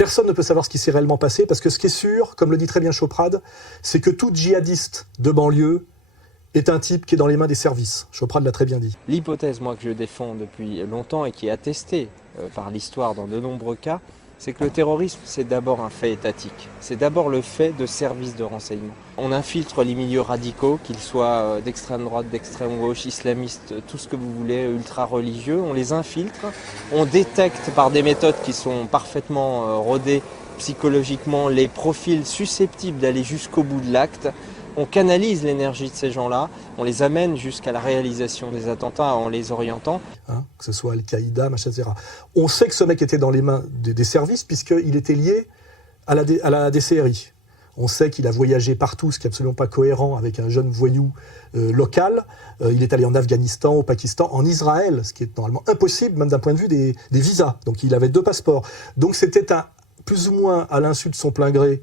Personne ne peut savoir ce qui s'est réellement passé, parce que ce qui est sûr, comme le dit très bien Choprad, c'est que tout djihadiste de banlieue est un type qui est dans les mains des services. Choprad l'a très bien dit. L'hypothèse, moi, que je défends depuis longtemps et qui est attestée par l'histoire dans de nombreux cas, c'est que le terrorisme, c'est d'abord un fait étatique. C'est d'abord le fait de services de renseignement. On infiltre les milieux radicaux, qu'ils soient d'extrême droite, d'extrême gauche, islamistes, tout ce que vous voulez, ultra-religieux. On les infiltre, on détecte par des méthodes qui sont parfaitement rodées psychologiquement les profils susceptibles d'aller jusqu'au bout de l'acte. On canalise l'énergie de ces gens-là, on les amène jusqu'à la réalisation des attentats en les orientant. Que ce soit Al-Qaïda, etc. On sait que ce mec était dans les mains des services puisqu'il était lié à la DCRI. On sait qu'il a voyagé partout, ce qui n'est absolument pas cohérent avec un jeune voyou local. Il est allé en Afghanistan, au Pakistan, en Israël, ce qui est normalement impossible, même d'un point de vue des visas. Donc il avait 2 passeports. Donc c'était plus ou moins à l'insu de son plein gré,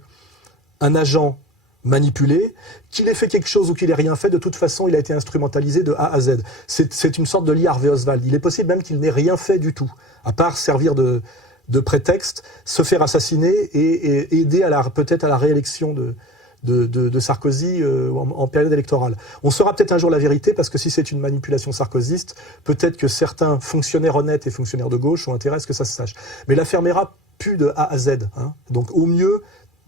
un agent manipulé, qu'il ait fait quelque chose ou qu'il ait rien fait, de toute façon, il a été instrumentalisé de A à Z. C'est une sorte de Lee Harvey Oswald. Il est possible même qu'il n'ait rien fait du tout, à part servir de prétexte, se faire assassiner et aider peut-être à la réélection de Sarkozy en période électorale. On saura peut-être un jour la vérité, parce que si c'est une manipulation sarkozyste, peut-être que certains fonctionnaires honnêtes et fonctionnaires de gauche ont intérêt à ce que ça se sache. Mais l'affaire Mera pue de A à Z. Donc au mieux,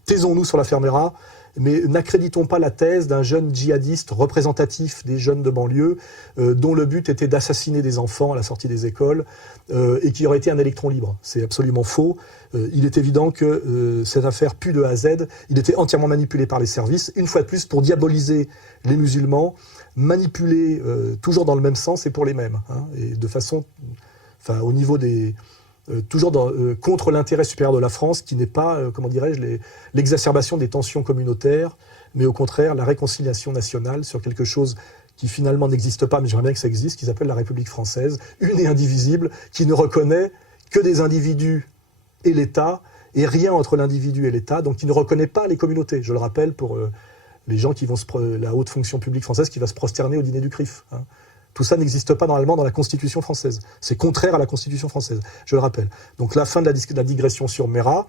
taisons-nous sur l'affaire Mera, mais n'accréditons pas la thèse d'un jeune djihadiste représentatif des jeunes de banlieue dont le but était d'assassiner des enfants à la sortie des écoles et qui aurait été un électron libre. C'est absolument faux. Il est évident que cette affaire pue de A à Z. Il était entièrement manipulé par les services, une fois de plus pour diaboliser les musulmans, manipulé toujours dans le même sens et pour les mêmes. Et de façon, au niveau des... toujours contre l'intérêt supérieur de la France, qui n'est pas, comment dirais-je, l'exacerbation des tensions communautaires, mais au contraire la réconciliation nationale sur quelque chose qui finalement n'existe pas, mais j'aimerais bien que ça existe, qui s'appelle la République française, une et indivisible, qui ne reconnaît que des individus et l'État, et rien entre l'individu et l'État, donc qui ne reconnaît pas les communautés. Je le rappelle pour les gens qui vont la haute fonction publique française qui va se prosterner au dîner du CRIF. Tout ça n'existe pas normalement dans la Constitution française. C'est contraire à la Constitution française, je le rappelle. Donc la fin de la digression sur Mera.